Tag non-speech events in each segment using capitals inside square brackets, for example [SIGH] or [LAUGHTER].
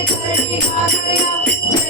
Jai झरणी घाघरिया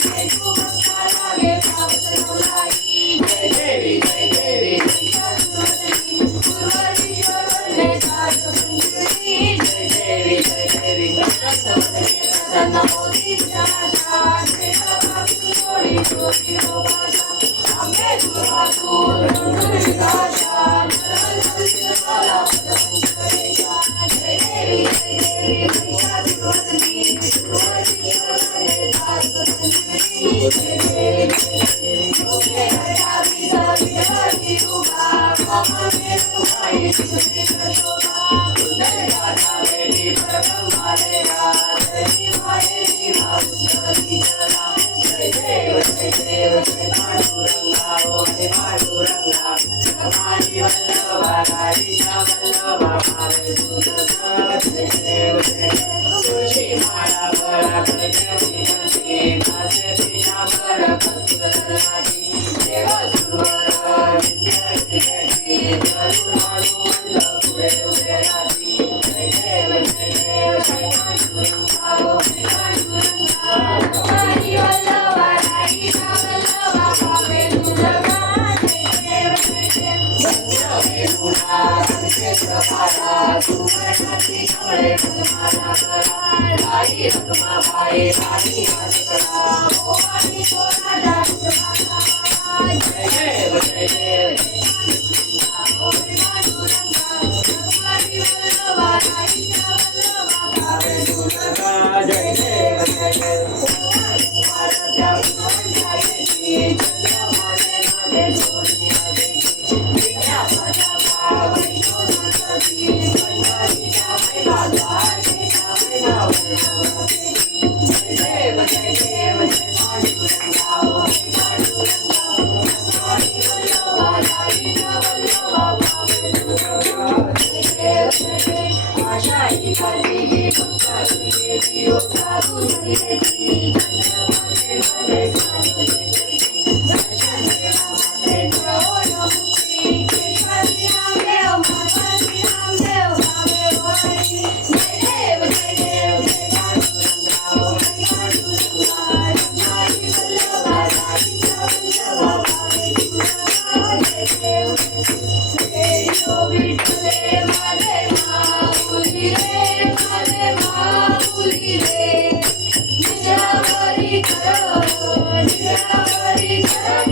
Thank you.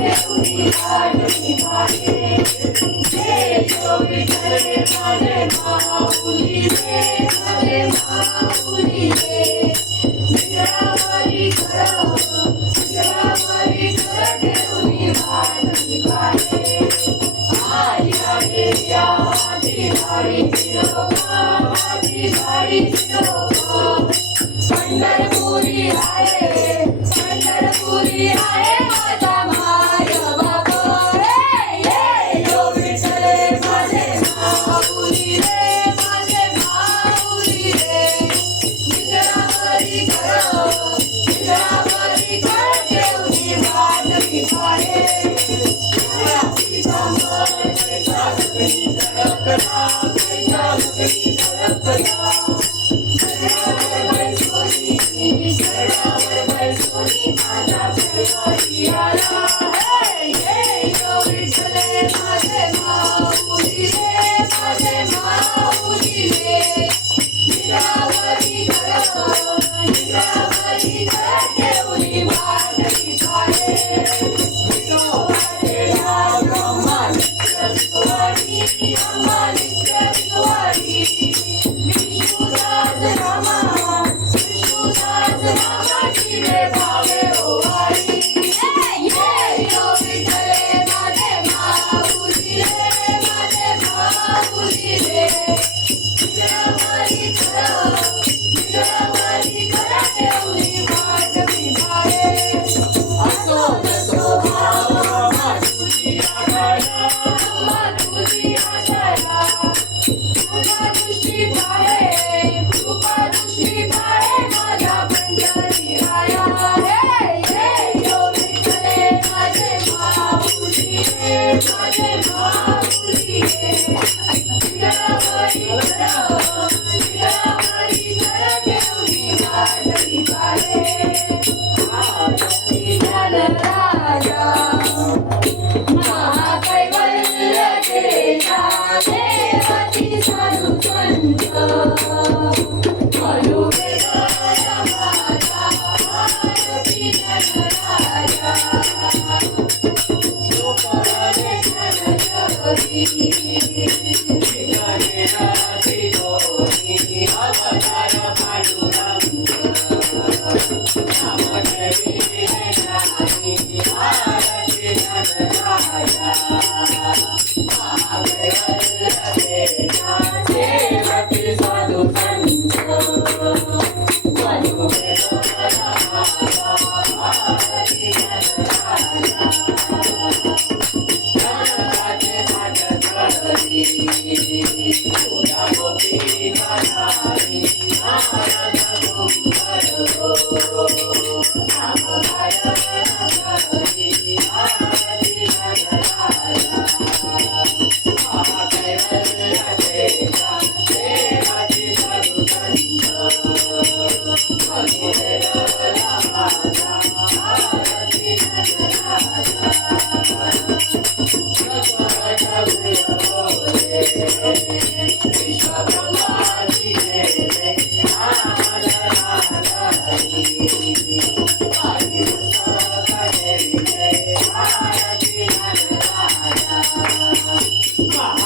Thank you. 吧 [LAUGHS]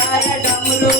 ప్యారడములు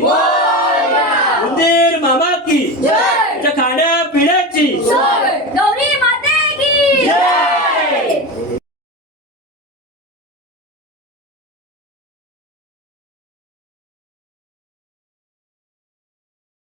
Whoa!